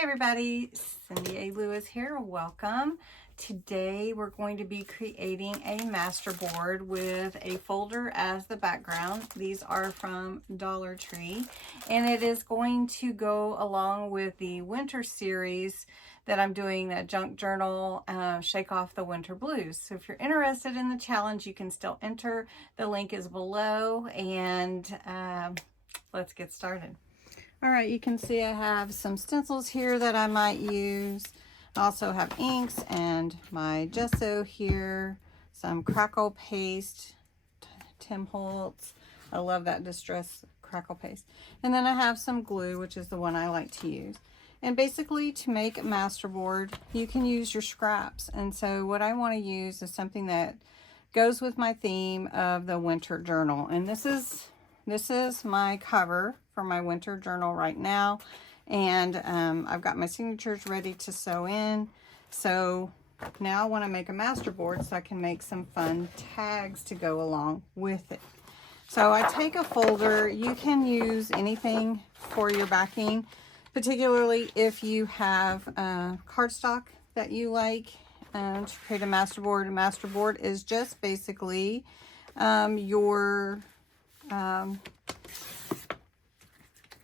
Hey everybody, Cindy A. Lewis here. Welcome. Today we're going to be creating a masterboard with a folder as the background. These are from Dollar Tree, and it is going to go along with the winter series that I'm doing, that junk journal, Shake Off the Winter Blues. So if you're interested in the challenge, you can still enter. The link is below, and let's get started. All right, you can see I have some stencils here that I might use. I also have inks and my gesso here, some crackle paste, Tim Holtz. I love that distress crackle paste. And then I have some glue, which is the one I like to use. And basically, to make a masterboard, you can use your scraps. And so what I want to use is something that goes with my theme of the winter journal. And this is my cover for my winter journal right now, and I've got my signatures ready to sew in. So now I want to make a masterboard so I can make some fun tags to go along with it. So I take a folder. You can use anything for your backing, particularly if you have cardstock that you like to create a masterboard. A masterboard is just basically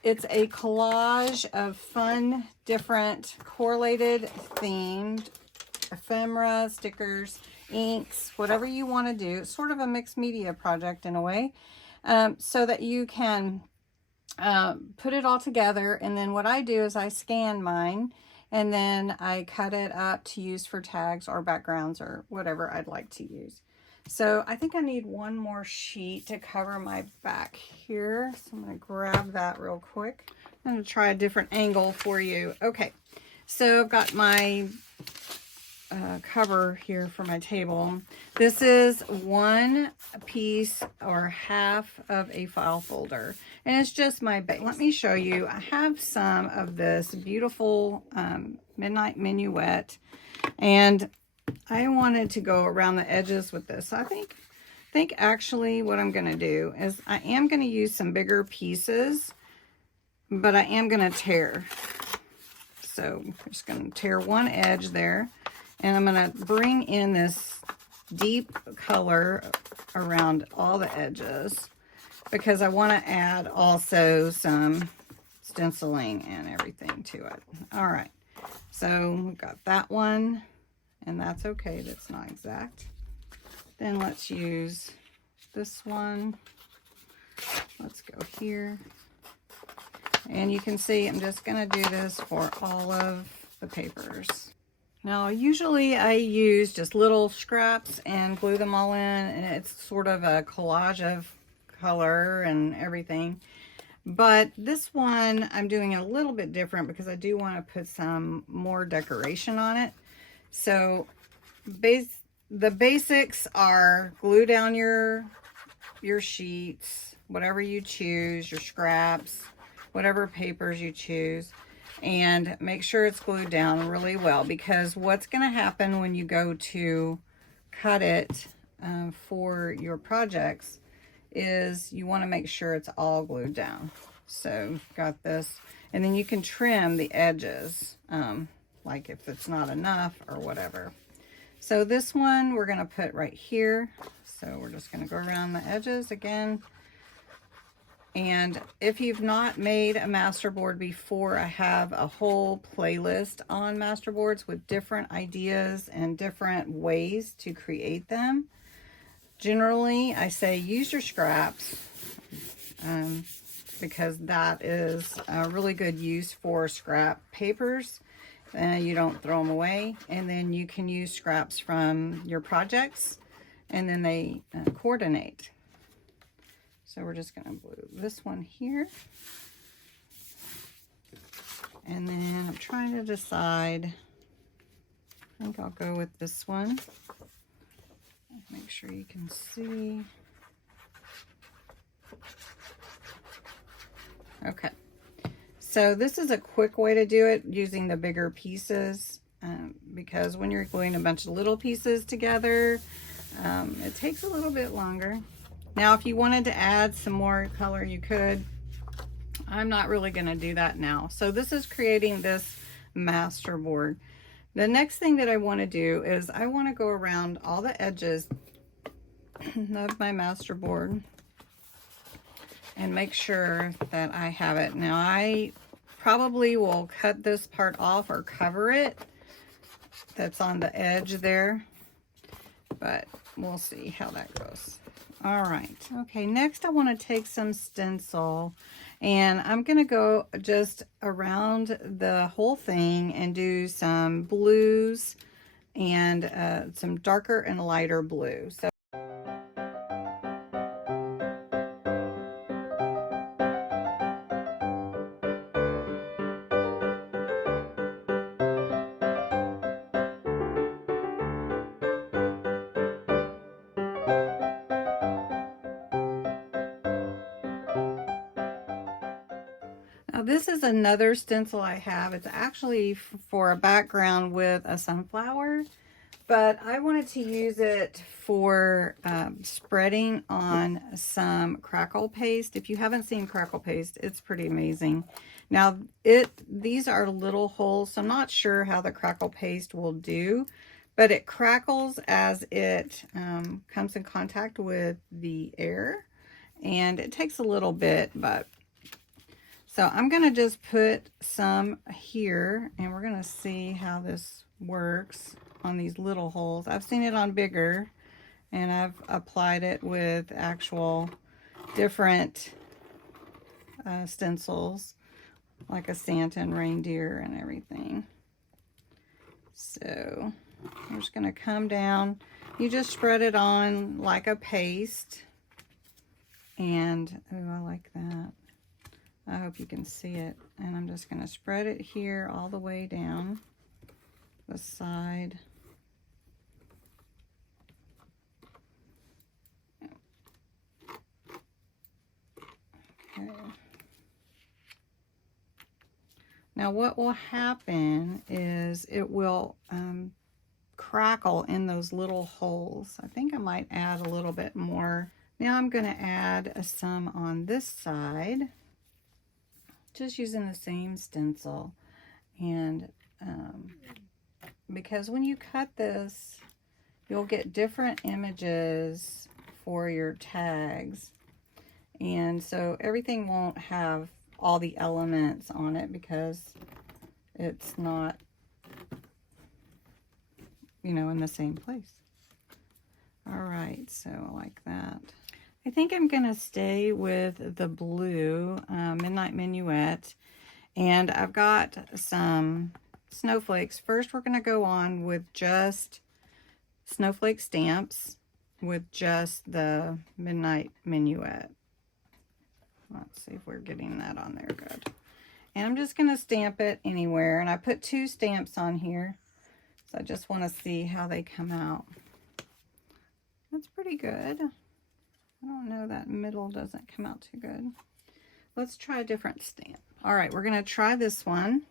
it's a collage of fun, different, correlated, themed ephemera, stickers, inks, whatever you want to do. It's sort of a mixed media project in a way, so that you can put it all together. And then what I do is I scan mine, and then I cut it up to use for tags or backgrounds or whatever I'd like to use. So I think I need one more sheet to cover my back here. So I'm going to grab that real quick. I'm going to try a different angle for you. Okay, so I've got my cover here for my table. This is one piece or half of a file folder, and it's just my base. Let me show you. I have some of this beautiful Midnight Minuet, and I wanted to go around the edges with this. I think actually what I'm going to do is I am going to use some bigger pieces, but I am going to tear. So I'm just going to tear one edge there, and I'm going to bring in this deep color around all the edges because I want to add also some stenciling and everything to it. All right, so we've got that one. And that's okay, that's not exact. Then let's use this one. Let's go here. And you can see I'm just gonna do this for all of the papers. Now, usually I use just little scraps and glue them all in, and it's sort of a collage of color and everything. But this one, I'm doing it a little bit different because I do wanna put some more decoration on it. So the basics are glue down your sheets, whatever you choose, your scraps, whatever papers you choose, and make sure it's glued down really well, because what's going to happen when you go to cut it for your projects is you want to make sure it's all glued down. So got this, and then you can trim the edges, like if it's not enough or whatever. So this one we're going to put right here. So we're just going to go around the edges again. And if you've not made a masterboard before, I have a whole playlist on masterboards with different ideas and different ways to create them. Generally, I say use your scraps because that is a really good use for scrap papers. You don't throw them away, and then you can use scraps from your projects, and then they coordinate. So we're just going to glue this one here, and then I'm trying to decide. I think I'll go with this one. Make sure you can see. Okay. So this is a quick way to do it using the bigger pieces, because when you're gluing a bunch of little pieces together, it takes a little bit longer. Now, if you wanted to add some more color, you could. I'm not really going to do that now. So this is creating this Masterboard. The next thing that I want to do is I want to go around all the edges of my Masterboard and make sure that I have it. Now I probably will cut this part off or cover it that's on the edge there, but we'll see how that goes. All right, okay, next I want to take some stencil and I'm going to go just around the whole thing and do some blues and some darker and lighter blue. So now this is another stencil I have. It's actually for a background with a sunflower, but I wanted to use it for spreading on some crackle paste. If you haven't seen crackle paste, it's pretty amazing. Now these are little holes, so I'm not sure how the crackle paste will do, but it crackles as it comes in contact with the air, and it takes a little bit, but so I'm going to just put some here, and we're going to see how this works on these little holes. I've seen it on bigger, and I've applied it with actual different stencils, like a Santa and reindeer and everything. So I'm just going to come down. You just spread it on like a paste, and oh, I like that. I hope you can see it. And I'm just going to spread it here all the way down the side. Okay. Now what will happen is it will crackle in those little holes. I think I might add a little bit more. Now I'm going to add some on this side, just using the same stencil. And because when you cut this, you'll get different images for your tags, and so everything won't have all the elements on it because it's not, you know, in the same place. All right, so like that. I think I'm gonna stay with the blue Midnight Minuet, and I've got some snowflakes. First we're gonna go on with just snowflake stamps with just the Midnight Minuet. Let's see if we're getting that on there good. And I'm just gonna stamp it anywhere, and I put 2 stamps on here, so I just want to see how they come out. That's pretty good. I don't know, that middle doesn't come out too good. Let's try a different stamp. All right, we're gonna try this one.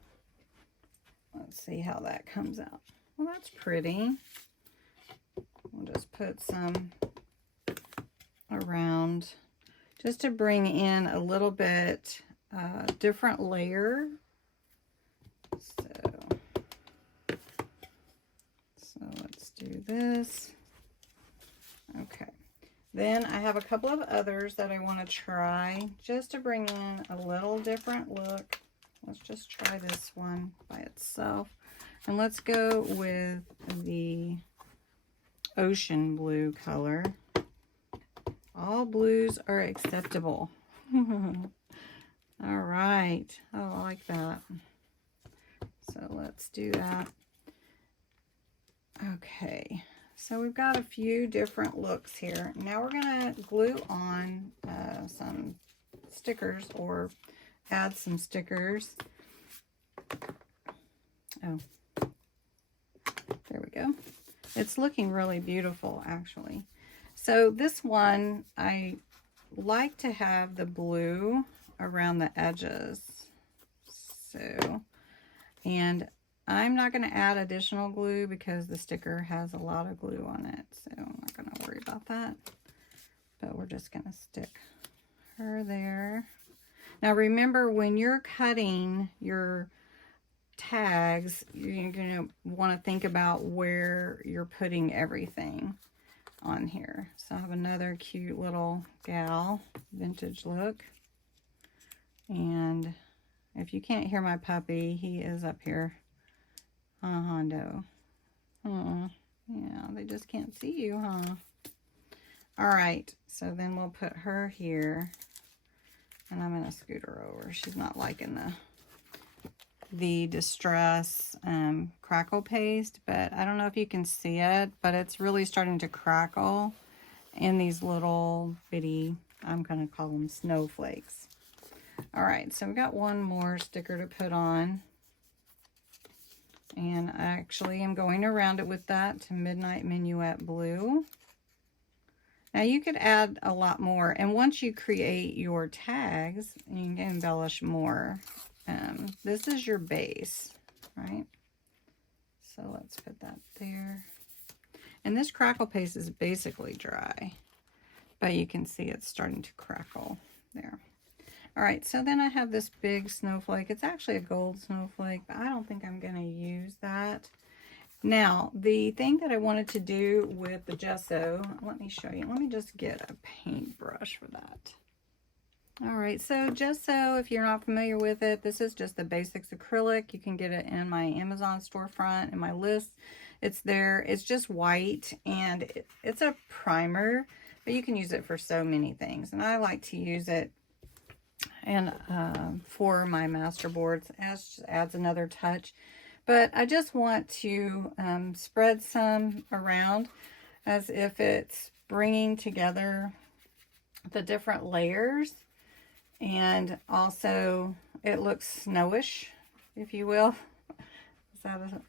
Let's see how that comes out. Well, that's pretty. We'll just put some around just to bring in a little bit different layer. So let's do this. Okay. Then I have a couple of others that I want to try just to bring in a little different look. Let's just try this one by itself. And let's go with the ocean blue color. All blues are acceptable. All right. Oh, I like that. So let's do that. Okay. So we've got a few different looks here. Now we're going to glue on some stickers, or add some stickers. Oh, there we go. It's looking really beautiful, actually. So this one, I like to have the blue around the edges. So, and I'm not going to add additional glue because the sticker has a lot of glue on it, so I'm not going to worry about that. But we're just going to stick her there. Now remember, when you're cutting your tags, you're going to want to think about where you're putting everything on here. So I have another cute little gal, vintage look. And if you can't hear my puppy, he is up here. Hondo. Oh, yeah, they just can't see you, huh? All right, so then we'll put her here. And I'm going to scoot her over. She's not liking the Distress crackle paste, but I don't know if you can see it, but it's really starting to crackle in these little bitty, I'm going to call them snowflakes. All right, so we've got one more sticker to put on. And I actually am going around it with that to Midnight Minuet Blue. Now you could add a lot more, and once you create your tags, you can embellish more. This is your base, right? So let's put that there. And this crackle paste is basically dry, but you can see it's starting to crackle there. All right, so then I have this big snowflake. It's actually a gold snowflake, but I don't think I'm going to use that. Now, the thing that I wanted to do with the gesso, let me show you. Let me just get a paintbrush for that. All right, so gesso, if you're not familiar with it, this is just the basics acrylic. You can get it in my Amazon storefront, in my list. It's there. It's just white, and it's a primer, but you can use it for so many things. And I like to use it and for my Masterboards. It adds another touch. But I just want to spread some around as if it's bringing together the different layers. And also it looks snowish, if you will.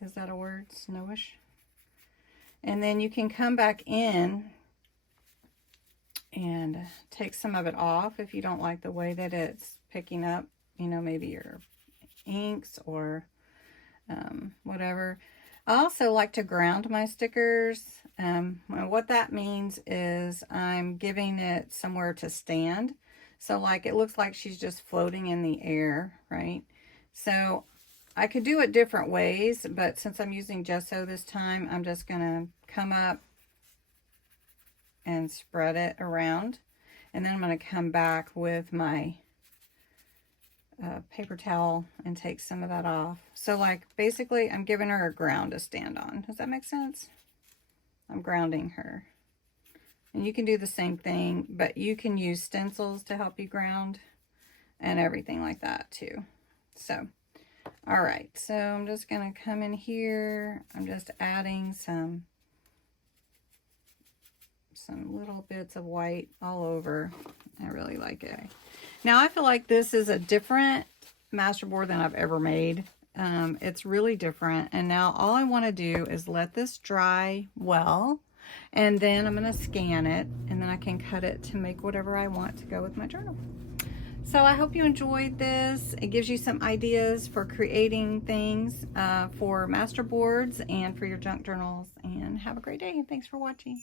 Is that a word? Snowish? And then you can come back in and take some of it off if you don't like the way that it's picking up, you know, maybe your inks or whatever. I also like to ground my stickers. What that means is I'm giving it somewhere to stand. So like it looks like she's just floating in the air, right? So I could do it different ways, but since I'm using gesso this time, I'm just gonna come up and spread it around. And then I'm gonna come back with my paper towel and take some of that off. So like basically I'm giving her a ground to stand on. Does that make sense? I'm grounding her. And you can do the same thing, but you can use stencils to help you ground and everything like that too. So, all right, so I'm just gonna come in here. I'm just adding some little bits of white all over. I really like it. Now I feel like this is a different Masterboard than I've ever made. It's really different. And now all I want to do is let this dry well, and then I'm going to scan it, and then I can cut it to make whatever I want to go with my journal. So I hope you enjoyed this. It gives you some ideas for creating things for Masterboards and for your junk journals. And have a great day. Thanks for watching.